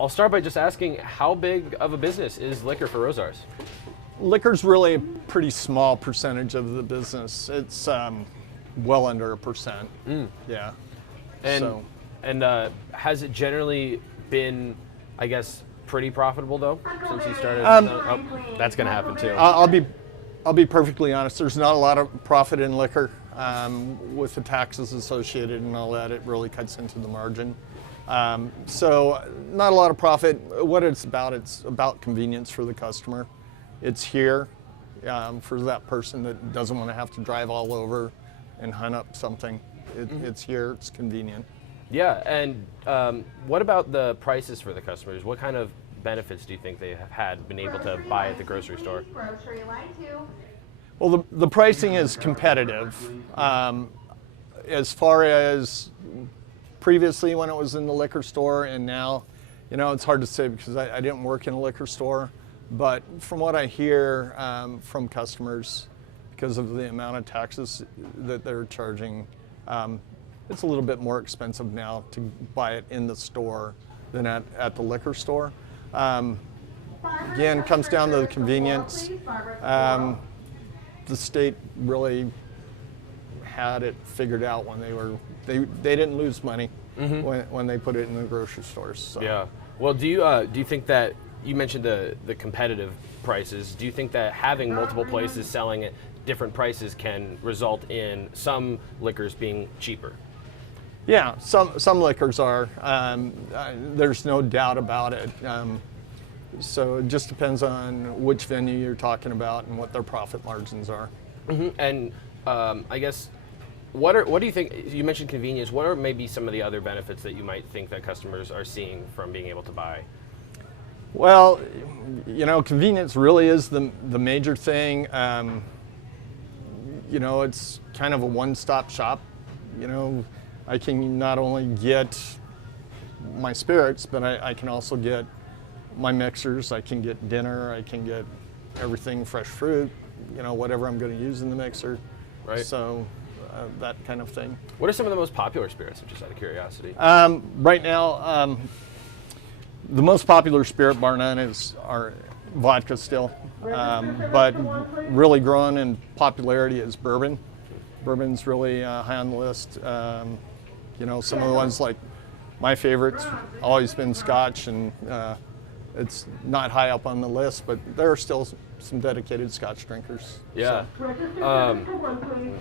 I'll start by just asking, how big of a business is liquor for Rosauer's? Liquor's really a pretty small percentage of the business. It's well under 1%. Yeah. And has it generally been, I guess, pretty profitable though since you started? That's going to happen too. I'll be perfectly honest. There's not a lot of profit in liquor. With the taxes associated and all that, it really cuts into the margin. So not a lot of profit. What it's about convenience for the customer. It's here for that person that doesn't want to have to drive all over and hunt up something. It's here, it's convenient. Yeah, and what about the prices for the customers? What kind of benefits do you think they have been able to buy at the grocery store? Well, the pricing is competitive. As far as previously when it was in the liquor store and now, it's hard to say because I didn't work in a liquor store, but from what I hear from customers, because of the amount of taxes that they're charging, it's a little bit more expensive now to buy it in the store than at the liquor store. Again, it comes down to the convenience. The state really had it figured out when they didn't lose money when they put it in the grocery stores. So. Yeah. Well, do you think that you mentioned the competitive prices? Do you think that having multiple places selling at different prices can result in some liquors being cheaper? Yeah, some liquors are. There's no doubt about it. So it just depends on which venue you're talking about and what their profit margins are. And I guess, what do you think? You mentioned convenience. What are maybe some of the other benefits that you might think that customers are seeing from being able to buy? Well, convenience really is the major thing. It's kind of a one-stop shop. I can not only get my spirits, but I can also get my mixers. I can get dinner. I can get everything, fresh fruit, whatever I'm going to use in the mixer. Right. So that kind of thing. What are some of the most popular spirits, just out of curiosity? Right now, the most popular spirit, bar none, is our vodka still. But really growing in popularity is bourbon. Bourbon's really high on the list. Some of the ones like my favorites always been Scotch, and it's not high up on the list, but there are still some dedicated Scotch drinkers. Yeah. So.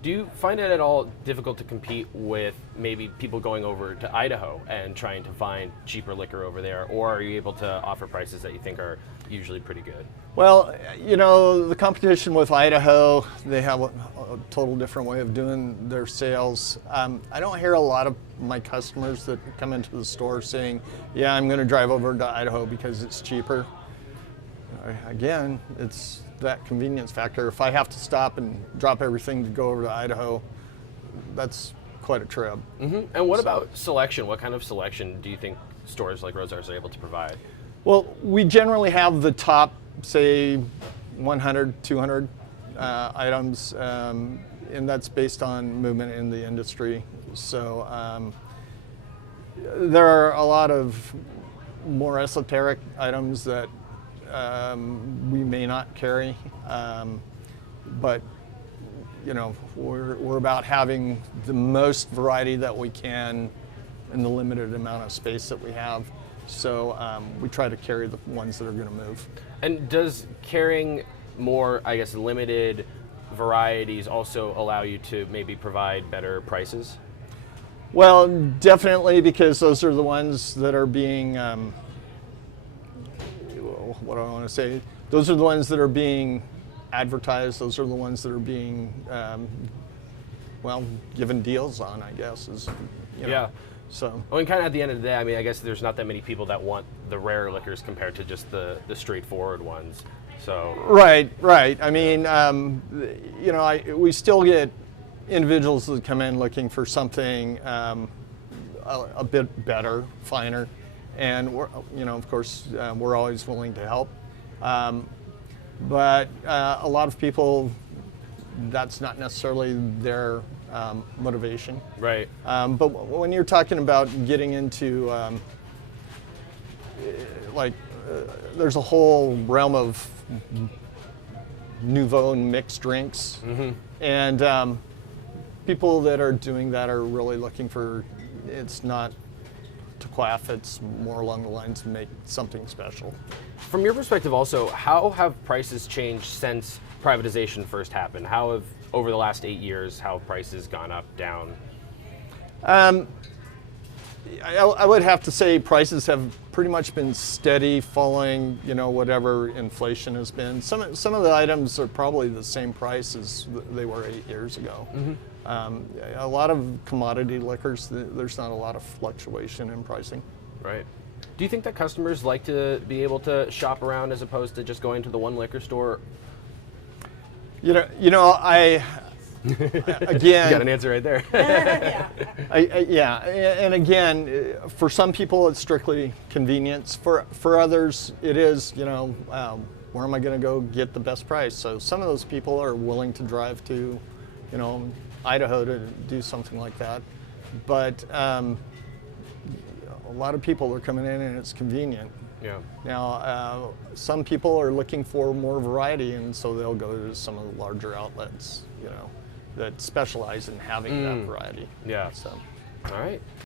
Do you find it at all difficult to compete with maybe people going over to Idaho and trying to find cheaper liquor over there, or are you able to offer prices that you think are usually pretty good? Well, the competition with Idaho, they have a total different way of doing their sales. I don't hear a lot of my customers that come into the store saying, yeah, I'm going to drive over to Idaho because it's cheaper. Again, it's that convenience factor. If I have to stop and drop everything to go over to Idaho, that's quite a trip. And what about selection? What kind of selection do you think stores like Rosauer's are able to provide? Well, we generally have the top, say, 100, 200 items, and that's based on movement in the industry. So there are a lot of more esoteric items that we may not carry, but we're about having the most variety that we can in the limited amount of space that we have. So we try to carry the ones that are going to move. And does carrying more, I guess, limited varieties also allow you to maybe provide better prices? Well, definitely, because those are the ones that are being what do I want to say? Those are the ones that are being advertised. Those are the ones that are being, given deals on, I guess. Yeah. So. Well, and kind of at the end of the day, I guess there's not that many people that want the rare liquors compared to just the straightforward ones. So. Right. I mean, we still get individuals that come in looking for something a bit better, finer. And we're, of course, we're always willing to help. But a lot of people, that's not necessarily their motivation. Right. But when you're talking about getting into there's a whole realm of nouveau and mixed drinks, and people that are doing that are really looking for, it's not to quaff, it's more along the lines of make something special. From your perspective also, how have prices changed since privatization first happened? How have, over the last 8 years, how have prices gone up, down? I would have to say prices have pretty much been steady, following, you know, whatever inflation has been. Some of the items are probably the same price as they were 8 years ago. A lot of commodity liquors, there's not a lot of fluctuation in pricing. Right. Do you think that customers like to be able to shop around as opposed to just going to the one liquor store? You know, again, You got an answer right there. yeah, and again, for some people it's strictly convenience. For others, it is, you know, where am I going to go get the best price? So some of those people are willing to drive to, you know, Idaho to do something like that. But a lot of people are coming in and it's convenient. Yeah. Now, some people are looking for more variety, and so they'll go to some of the larger outlets, you know, that specialize in having that variety. Yeah. So. All right.